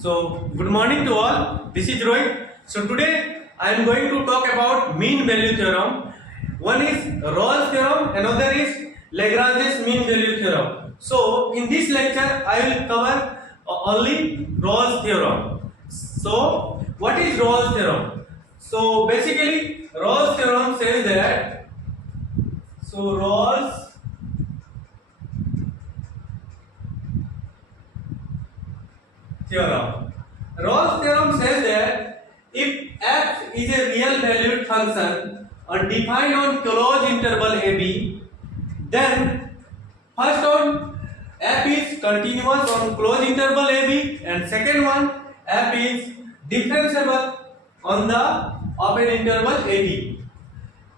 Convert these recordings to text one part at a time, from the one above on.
So, good morning to all. This is Rohit. So, today I am going to talk about mean value theorem. One is Rolle's theorem, another is Lagrange's mean value theorem. So, in this lecture, I will cover only Rolle's theorem. So, what is Rolle's theorem? So, basically, Rolle's theorem says that Rolle's theorem. Rolle's theorem says that if f is a real valued function defined on closed interval ab, then first one f is continuous on closed interval ab, and second one f is differentiable on the open interval ab,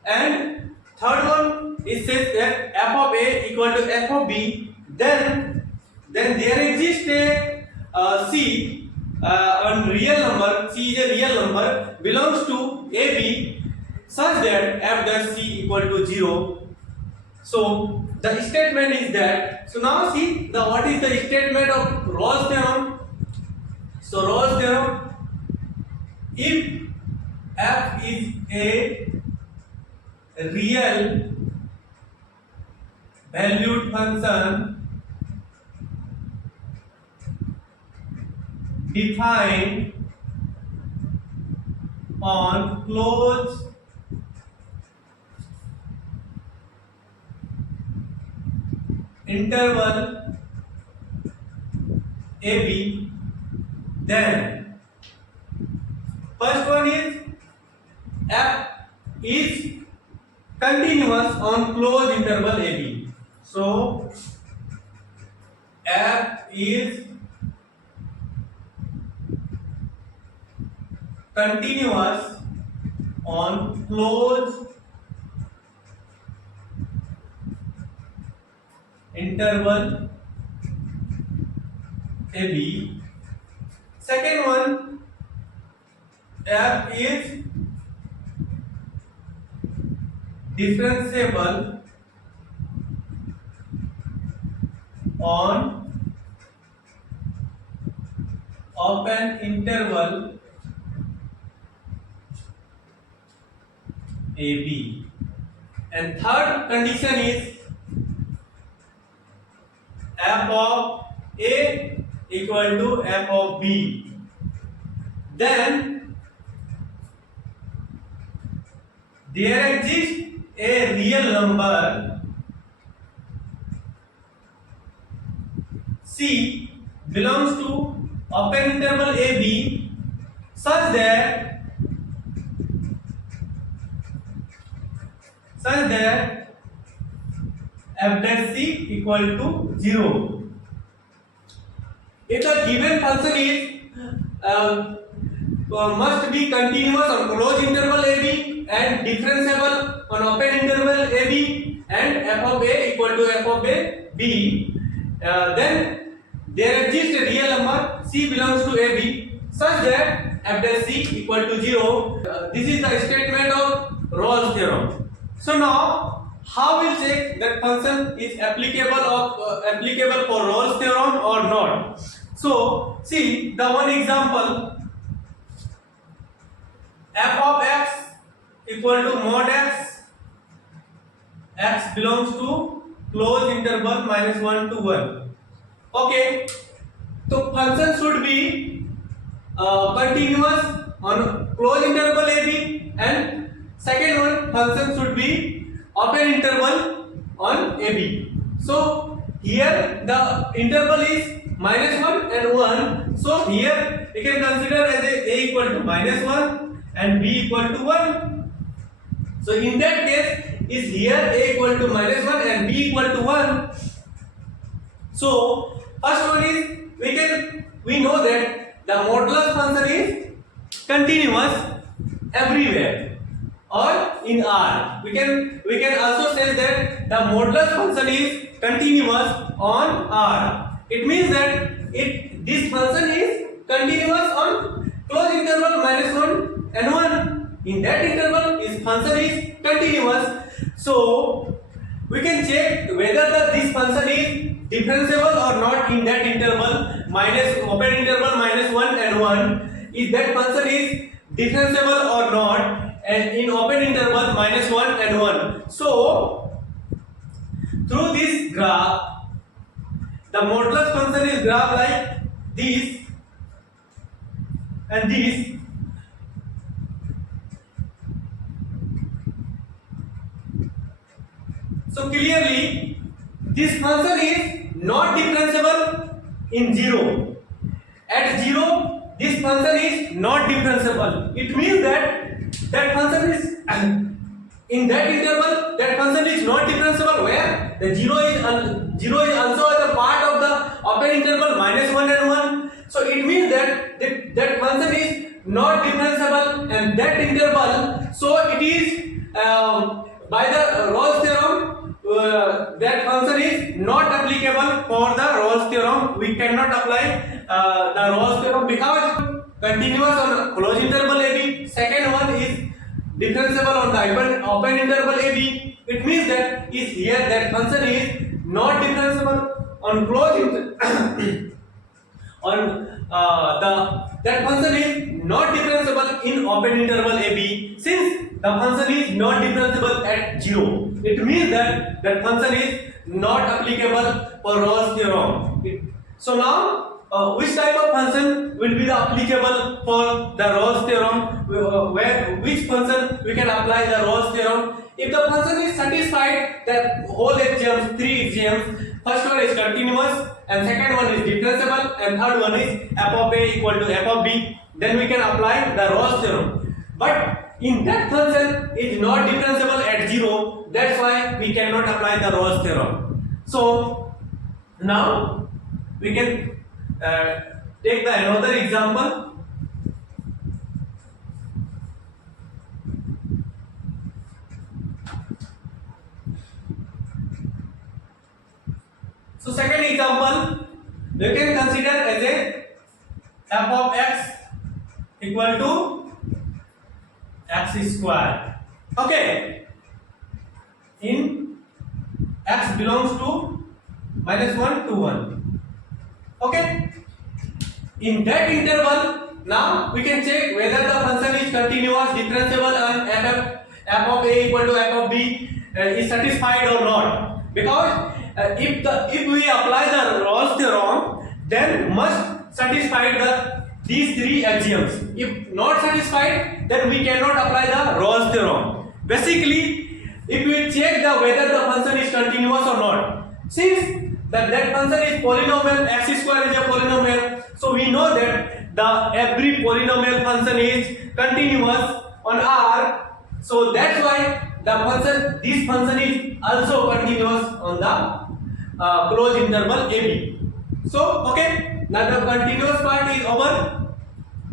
and third one is says that f of a equal to f of b, then there exists a c on real number, c is a real number belongs to ab such that f dash c equal to 0. So the statement is that, so now see the what is the statement of Rolle's theorem. So Rolle's theorem, if f is a real valued function defined on closed interval AB, then first one is f is continuous on closed interval AB. So f is continuous on closed interval AB. Second one, f is differentiable on open interval AB, and third condition is f of a equal to f of b, then there exists a real number c belongs to open interval ab such that f dash c equal to 0. If the given function is must be continuous on closed interval ab and differentiable on open interval ab, and f of a equal to f of a b, then there exists a real number c belongs to ab such that f dash c equal to 0. This is the statement of Rolle's theorem. So now, how will check that function is applicable for Rolle's theorem or not? So see the one example, f of x equal to mod x belongs to closed interval -1 to 1. Okay, so function should be continuous on closed interval ab, and second one, function should be open interval on AB. So here the interval is -1 and 1. So here we can consider as a equal to -1 and b equal to 1. So in that case is here a equal to -1 and b equal to 1. So first one is we know that the modulus function is continuous everywhere or in R. We can also say that the modulus function is continuous on R. It means that this function is continuous on closed interval -1 and 1. In that interval, its function is continuous. So we can check whether this function is differentiable or not in that interval minus open interval minus 1 and 1, is that function is differentiable or not, and in open interval minus 1 and 1. So through this graph, the modulus function is graph like this and this. So clearly this function is not differentiable in 0. At 0 this function is not differentiable. It means that function is in that interval, that function is not differentiable, where the 0 is also the part of the open interval minus 1 and 1. So it means that function is not differentiable and that interval. So it is by the Rolle's theorem, that function is not applicable for the Rolle's theorem. We cannot apply the Rolle's theorem because continuous on closed interval AB. Second one is differentiable on the open interval AB. It means that is here that function is not differentiable on closed on that function is not differentiable in open interval AB. Since the function is not differentiable at 0, it means that function is not applicable for Rolle's theorem. So now which type of function will be the applicable for the Rolle's theorem? Which function we can apply the Rolle's theorem? If the function is satisfied that whole axioms, 3 axioms, first one is continuous and second one is differentiable and third one is f of a equal to f of b, then we can apply the Rolle's theorem. But in that function is not differentiable at 0, that's why we cannot apply the Rolle's theorem. So now we can take the another example. So second example, you can consider as a f of x equal to x square. Okay, in x belongs to minus 1 to 1. Okay, in that interval, now we can check whether the function is continuous, differentiable, and f of a equal to f of b is satisfied or not. Because if we apply the Rolle's theorem, then must satisfy these 3 axioms. If not satisfied, then we cannot apply the Rolle's theorem. Basically, if we check whether the function is continuous or not, since that function is polynomial, x square is a polynomial, so we know that every polynomial function is continuous on R. So that's why this function is also continuous on the closed interval AB. So okay, now the continuous part is over.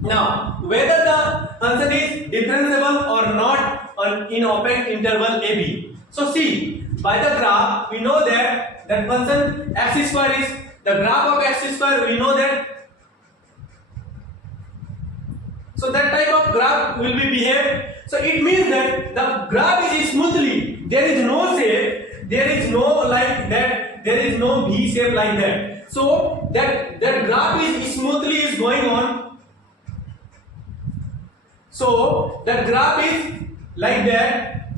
Now whether the function is differentiable or not in open interval AB. So see, by the graph we know that function x square is the graph of x square. We know that. So that type of graph will be behave. So it means that the graph is smoothly. There is no shape. There is no like that. There is no V shape like that. So that graph is smoothly is going on. So that graph is like that.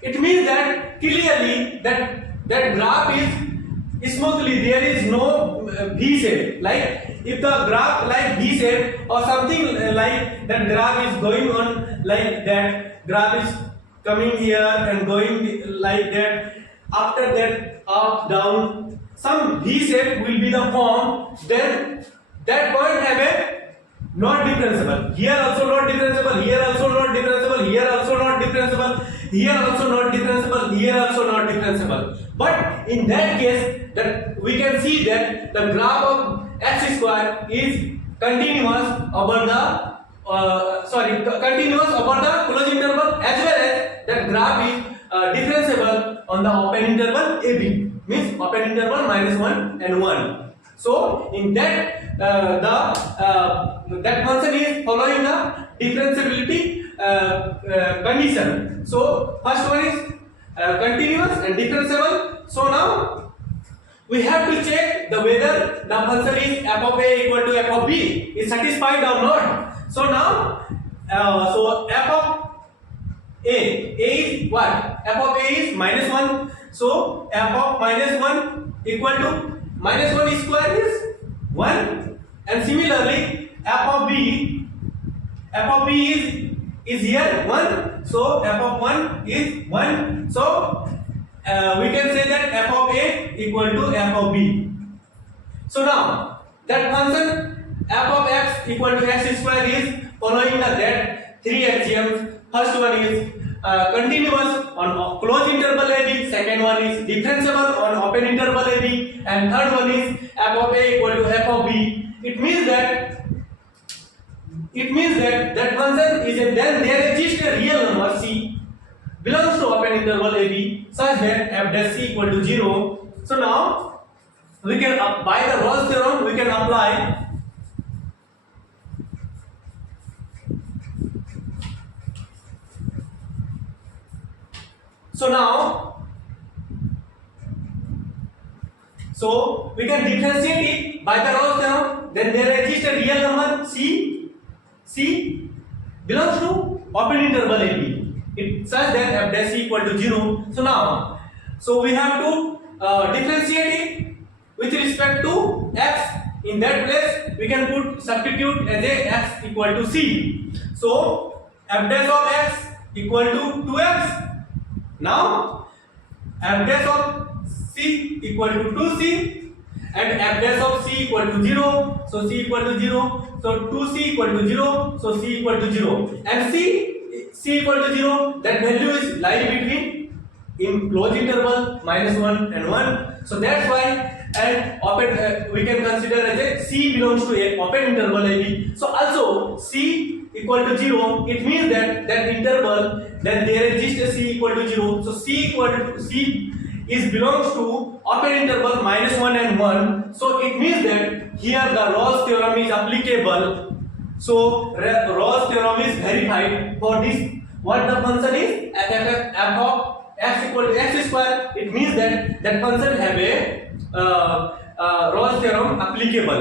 It means that clearly that graph is smoothly. There is no V shape. Like if the graph like V shape or something like that, graph is going on like that. Graph is coming here and going like that. After that, up, down, some V shape will be the form. Then that point have a not differentiable. Here also not differentiable. Here also not differentiable. Here also not differentiable. Here also not differentiable. Here also not differentiable. But in that case, that we can see that the graph of x square is continuous over the continuous over the closed interval, as well as that graph is differentiable on the open interval AB, means open interval minus 1 and 1. So in that that function is following the differentiability condition. So first one is continuous and differentiable. So now we have to check the whether the function is f of a equal to f of b is satisfied or not. So now, so f of a is what? F of a is -1. So f of -1 equal to -1 square is 1, and similarly f of b is here 1. So f of 1 is 1. So we can say that f of a equal to f of b. So now that function f of x equal to x square is following that three axioms. First one is continuous on closed interval AB, second one is differentiable on open interval AB, and third one is f of a equal to f of b. It means that that function is a, then there exists a real number c belongs to open interval AB such that f dash c equal to 0. So now we can by the Rolle's theorem we can apply. So now, so we can differentiate it by the Rolle's theorem. Then there exists a real number c belongs to open interval AB. It such that f dash c equal to 0. So now, so we have to differentiate it with respect to x. In that place, we can put substitute as a x equal to c. So f dash of x equal to 2x. Now f dash of c equal to 2c, and f dash of c equal to 0. So c equal to 0. So 2c equal to 0. So c equal to 0. And c equal to 0. That value is lie between in closed interval -1 and 1. So that's why, and open we can consider as a c belongs to a open interval AB. So also c equal to 0. It means that interval, then there exists a c equal to 0. So c is belongs to open interval -1 and 1. So it means that here the Rolle's theorem is applicable. So Rolle's theorem is verified for this. What the function is f of x equal to x square. It means that function have a Rolle's theorem applicable.